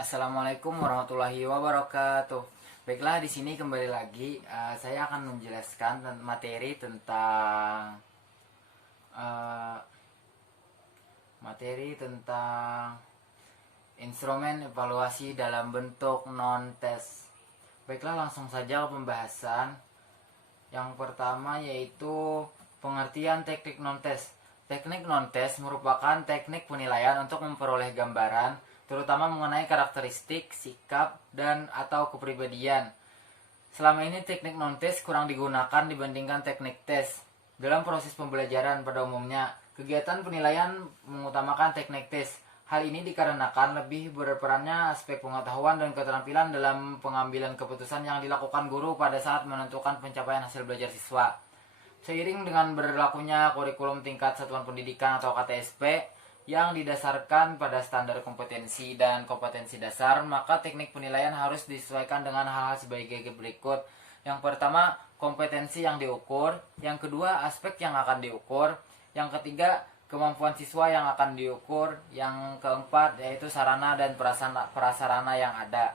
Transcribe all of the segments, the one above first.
Assalamualaikum warahmatullahi wabarakatuh. Baiklah, di sini kembali lagi saya akan menjelaskan materi tentang eh, instrumen evaluasi dalam bentuk non-test. Baiklah, langsung saja ke pembahasan. Yang pertama yaitu pengertian teknik non-test. Teknik non-test merupakan teknik penilaian untuk memperoleh gambaran terutama mengenai karakteristik, sikap, dan atau kepribadian. Selama ini teknik non-test kurang digunakan dibandingkan teknik tes. Dalam proses pembelajaran pada umumnya, kegiatan penilaian mengutamakan teknik tes. Hal ini dikarenakan lebih berperannya aspek pengetahuan dan keterampilan dalam pengambilan keputusan yang dilakukan guru pada saat menentukan pencapaian hasil belajar siswa. Seiring dengan berlakunya kurikulum tingkat satuan pendidikan atau KTSP yang didasarkan pada standar kompetensi dan kompetensi dasar, maka teknik penilaian harus disesuaikan dengan hal-hal sebagai berikut. Yang pertama, kompetensi yang diukur. Yang kedua, aspek yang akan diukur. Yang ketiga, kemampuan siswa yang akan diukur. Yang keempat, yaitu sarana dan prasarana yang ada.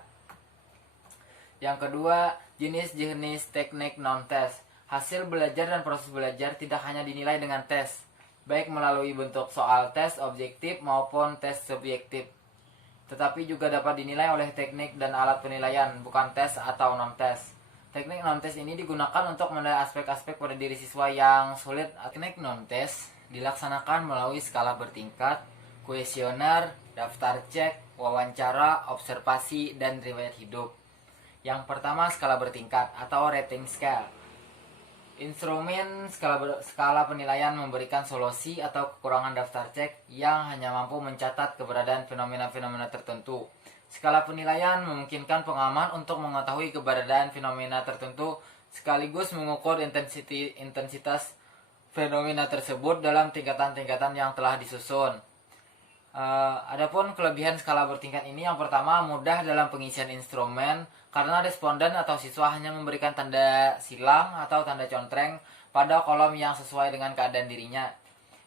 Yang kedua, jenis-jenis teknik non-tes. Hasil belajar dan proses belajar tidak hanya dinilai dengan tes, baik melalui bentuk soal tes objektif maupun tes subjektif, tetapi juga dapat dinilai oleh teknik dan alat penilaian, bukan tes atau non-tes. Teknik non-tes ini digunakan untuk menilai aspek-aspek pada diri siswa yang sulit. Teknik non-tes dilaksanakan melalui skala bertingkat, kuesioner, daftar cek, wawancara, observasi, dan riwayat hidup. Yang pertama, skala bertingkat atau rating scale. Instrumen skala penilaian memberikan solusi atau kekurangan daftar cek yang hanya mampu mencatat keberadaan fenomena-fenomena tertentu. Skala penilaian memungkinkan pengaman untuk mengetahui keberadaan fenomena tertentu sekaligus mengukur intensitas fenomena tersebut dalam tingkatan-tingkatan yang telah disusun. Adapun kelebihan skala bertingkat ini, yang pertama, mudah dalam pengisian instrumen karena responden atau siswa hanya memberikan tanda silang atau tanda contreng pada kolom yang sesuai dengan keadaan dirinya.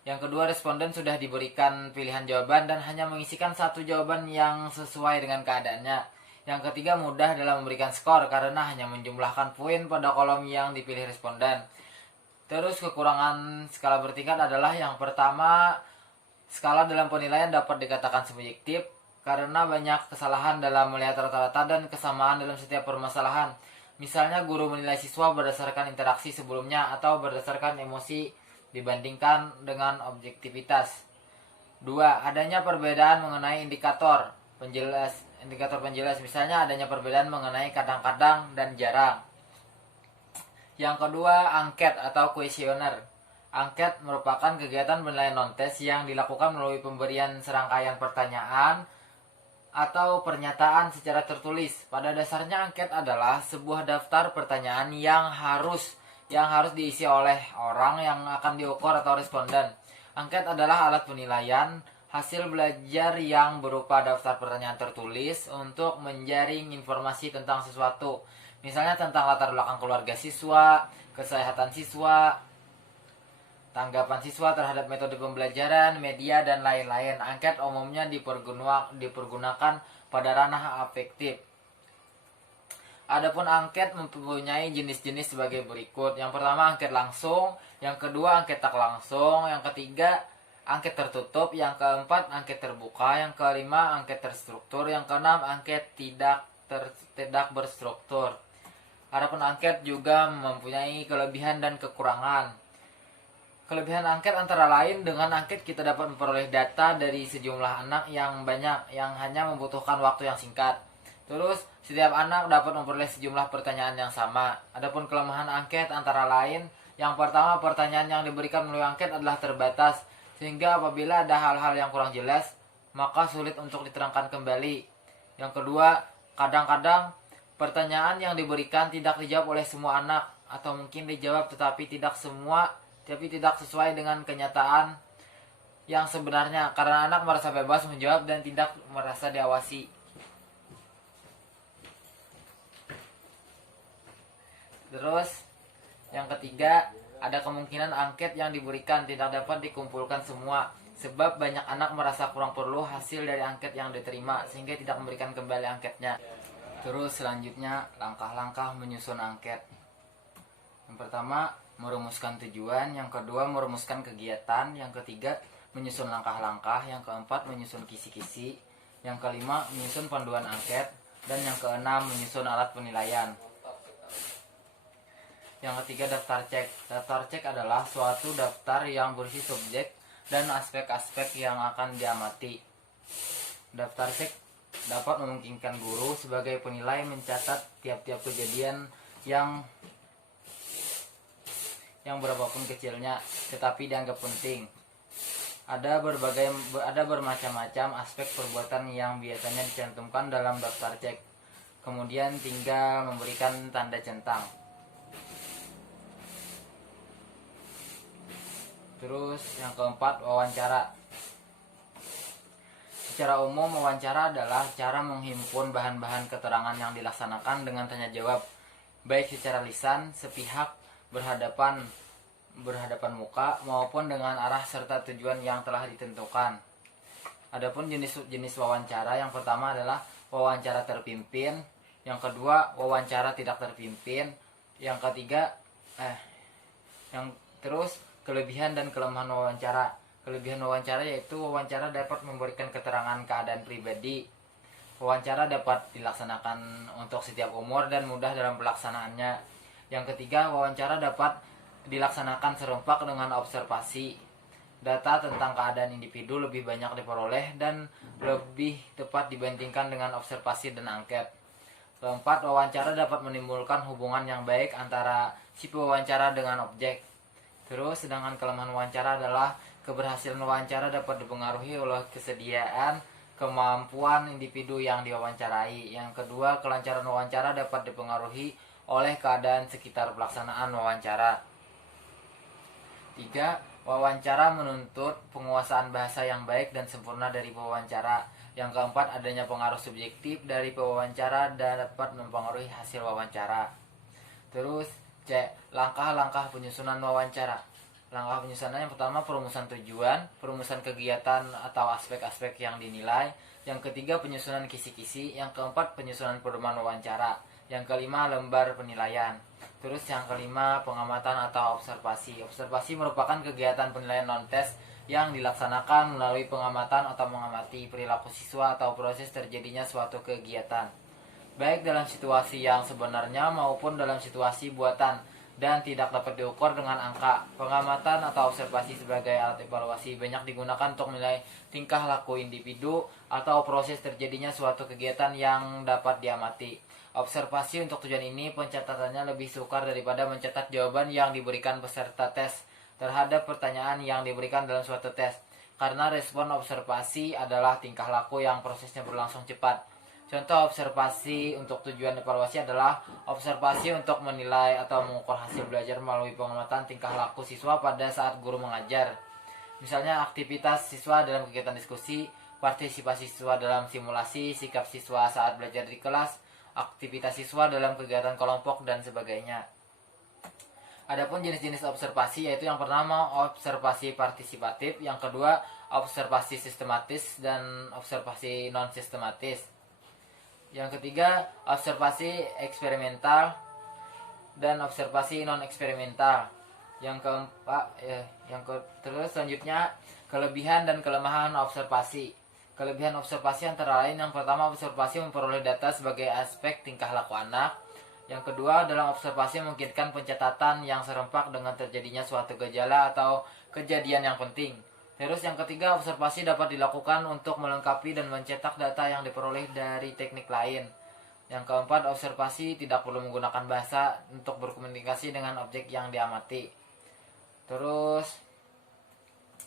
Yang kedua, responden sudah diberikan pilihan jawaban dan hanya mengisikan satu jawaban yang sesuai dengan keadaannya. Yang ketiga, mudah dalam memberikan skor karena hanya menjumlahkan poin pada kolom yang dipilih responden. Terus kekurangan skala bertingkat adalah yang pertama, skala dalam penilaian dapat dikatakan subjektif karena banyak kesalahan dalam melihat rata-rata dan kesamaan dalam setiap permasalahan. Misalnya guru menilai siswa berdasarkan interaksi sebelumnya atau berdasarkan emosi dibandingkan dengan objektivitas. 2. Adanya perbedaan mengenai indikator penjelas, misalnya adanya perbedaan mengenai kadang-kadang dan jarang. Yang kedua, angket atau kuesioner. Angket merupakan kegiatan penilaian non-tes yang dilakukan melalui pemberian serangkaian pertanyaan atau pernyataan secara tertulis. Pada dasarnya angket adalah sebuah daftar pertanyaan yang harus diisi oleh orang yang akan diukur atau responden. Angket adalah alat penilaian hasil belajar yang berupa daftar pertanyaan tertulis untuk menjaring informasi tentang sesuatu. Misalnya tentang latar belakang keluarga siswa, kesehatan siswa, tanggapan siswa terhadap metode pembelajaran, media, dan lain-lain. Angket umumnya dipergunakan pada ranah afektif. Adapun angket mempunyai jenis-jenis sebagai berikut. Yang pertama, angket langsung. Yang kedua, angket tak langsung. Yang ketiga, angket tertutup. Yang keempat, angket terbuka. Yang kelima, angket terstruktur. Yang keenam, angket tidak berstruktur. Adapun angket juga mempunyai kelebihan dan kekurangan. Kelebihan angket antara lain, dengan angket kita dapat memperoleh data dari sejumlah anak yang banyak yang hanya membutuhkan waktu yang singkat. Terus, setiap anak dapat memperoleh sejumlah pertanyaan yang sama. Adapun kelemahan angket antara lain, yang pertama, pertanyaan yang diberikan melalui angket adalah terbatas, sehingga apabila ada hal-hal yang kurang jelas, maka sulit untuk diterangkan kembali. Yang kedua, kadang-kadang pertanyaan yang diberikan tidak dijawab oleh semua anak, atau mungkin dijawab tetapi tidak sesuai dengan kenyataan yang sebenarnya karena anak merasa bebas menjawab dan tidak merasa diawasi. Terus yang ketiga, ada kemungkinan angket yang diberikan tidak dapat dikumpulkan semua Sebab banyak anak merasa kurang perlu hasil dari angket yang diterima sehingga tidak memberikan kembali angketnya. Terus selanjutnya langkah-langkah menyusun angket. Yang pertama merumuskan tujuan, yang kedua merumuskan kegiatan, yang ketiga menyusun langkah-langkah, yang keempat menyusun kisi-kisi, yang kelima menyusun panduan angket, dan yang keenam menyusun alat penilaian. Yang ketiga daftar cek. Daftar cek adalah suatu daftar yang berisi subjek dan aspek-aspek yang akan diamati. Daftar cek dapat memungkinkan guru sebagai penilai mencatat tiap-tiap kejadian yang berapapun kecilnya tetapi dianggap penting. Ada bermacam-macam aspek perbuatan yang biasanya dicantumkan dalam daftar cek. Kemudian tinggal memberikan tanda centang. Terus yang keempat, wawancara. Secara umum wawancara adalah cara menghimpun bahan-bahan keterangan yang dilaksanakan dengan tanya jawab, baik secara lisan, sepihak, berhadapan muka maupun dengan arah serta tujuan yang telah ditentukan. Adapun jenis wawancara, yang pertama adalah wawancara terpimpin, yang kedua wawancara tidak terpimpin, yang ketiga kelebihan dan kelemahan wawancara. Kelebihan wawancara yaitu wawancara dapat memberikan keterangan keadaan pribadi. Wawancara dapat dilaksanakan untuk setiap umur dan mudah dalam pelaksanaannya. Yang ketiga, wawancara dapat dilaksanakan serempak dengan observasi. Data tentang keadaan individu lebih banyak diperoleh dan lebih tepat dibandingkan dengan observasi dan angket. Keempat, wawancara dapat menimbulkan hubungan yang baik antara si pewawancara dengan objek. Terus, sedangkan kelemahan wawancara adalah keberhasilan wawancara dapat dipengaruhi oleh kesediaan, kemampuan individu yang diwawancarai. Yang kedua, kelancaran wawancara dapat dipengaruhi oleh keadaan sekitar pelaksanaan wawancara. 3. Wawancara menuntut penguasaan bahasa yang baik dan sempurna dari pewawancara. Yang keempat, adanya pengaruh subjektif dari pewawancara dan dapat mempengaruhi hasil wawancara. Terus C. Langkah-langkah penyusunan wawancara. Langkah penyusunan yang pertama, perumusan tujuan, perumusan kegiatan atau aspek-aspek yang dinilai. Yang ketiga, penyusunan kisi-kisi. Yang keempat, penyusunan pedoman wawancara. Yang kelima, lembar penilaian. Terus yang kelima, pengamatan atau observasi. Observasi merupakan kegiatan penilaian non-tes yang dilaksanakan melalui pengamatan atau mengamati perilaku siswa atau proses terjadinya suatu kegiatan, baik dalam situasi yang sebenarnya maupun dalam situasi buatan, dan tidak dapat diukur dengan angka. Pengamatan atau observasi sebagai alat evaluasi banyak digunakan untuk menilai tingkah laku individu atau proses terjadinya suatu kegiatan yang dapat diamati. Observasi untuk tujuan ini pencatatannya lebih sukar daripada mencatat jawaban yang diberikan peserta tes terhadap pertanyaan yang diberikan dalam suatu tes, karena respon observasi adalah tingkah laku yang prosesnya berlangsung cepat. Contoh observasi untuk tujuan evaluasi adalah observasi untuk menilai atau mengukur hasil belajar melalui pengamatan tingkah laku siswa pada saat guru mengajar. Misalnya aktivitas siswa dalam kegiatan diskusi, partisipasi siswa dalam simulasi, sikap siswa saat belajar di kelas, aktivitas siswa dalam kegiatan kelompok, dan sebagainya. Adapun jenis-jenis observasi yaitu yang pertama observasi partisipatif, yang kedua observasi sistematis dan observasi non sistematis. Yang ketiga, observasi eksperimental dan observasi non eksperimental. Yang keempat, terus selanjutnya kelebihan dan kelemahan observasi. Kelebihan observasi antara lain, yang pertama observasi memperoleh data sebagai aspek tingkah laku anak. Yang kedua, dalam observasi memungkinkan pencatatan yang serempak dengan terjadinya suatu gejala atau kejadian yang penting. Terus yang ketiga, observasi dapat dilakukan untuk melengkapi dan mencetak data yang diperoleh dari teknik lain. Yang keempat, observasi tidak perlu menggunakan bahasa untuk berkomunikasi dengan objek yang diamati. Terus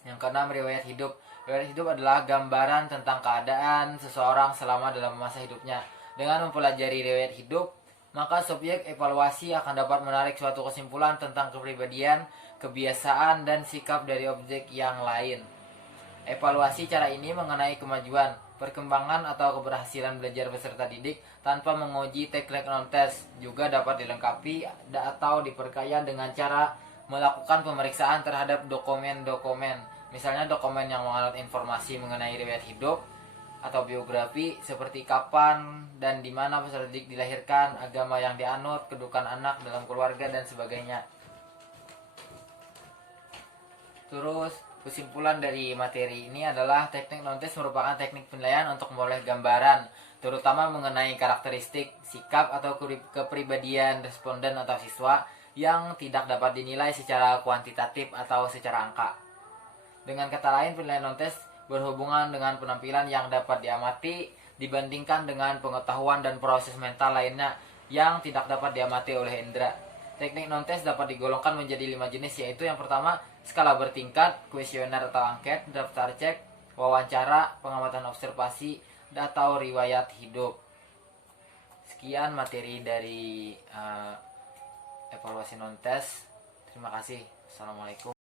yang keenam, riwayat hidup. Riwayat hidup adalah gambaran tentang keadaan seseorang selama dalam masa hidupnya. Dengan mempelajari riwayat hidup, maka subjek evaluasi akan dapat menarik suatu kesimpulan tentang kepribadian, kebiasaan, dan sikap dari objek yang lain. Evaluasi cara ini mengenai kemajuan, perkembangan, atau keberhasilan belajar peserta didik tanpa menguji teknik non-tes juga dapat dilengkapi atau diperkaya dengan cara melakukan pemeriksaan terhadap dokumen-dokumen Misalnya dokumen yang mengandung informasi mengenai riwayat hidup atau biografi seperti kapan dan di mana peserta didik dilahirkan, agama yang dianut, kedudukan anak dalam keluarga dan sebagainya. Terus kesimpulan dari materi ini adalah teknik non-tes merupakan teknik penilaian untuk memperoleh gambaran terutama mengenai karakteristik, sikap atau kepribadian responden atau siswa yang tidak dapat dinilai secara kuantitatif atau secara angka. Dengan kata lain, penilaian non-tes berhubungan dengan penampilan yang dapat diamati dibandingkan dengan pengetahuan dan proses mental lainnya yang tidak dapat diamati oleh indera. Teknik non-tes dapat digolongkan menjadi 5 jenis, yaitu yang pertama, skala bertingkat, kuesioner atau angket, daftar cek, wawancara, pengamatan observasi, atau riwayat hidup. Sekian materi dari evaluasi non-tes. Terima kasih. Assalamualaikum.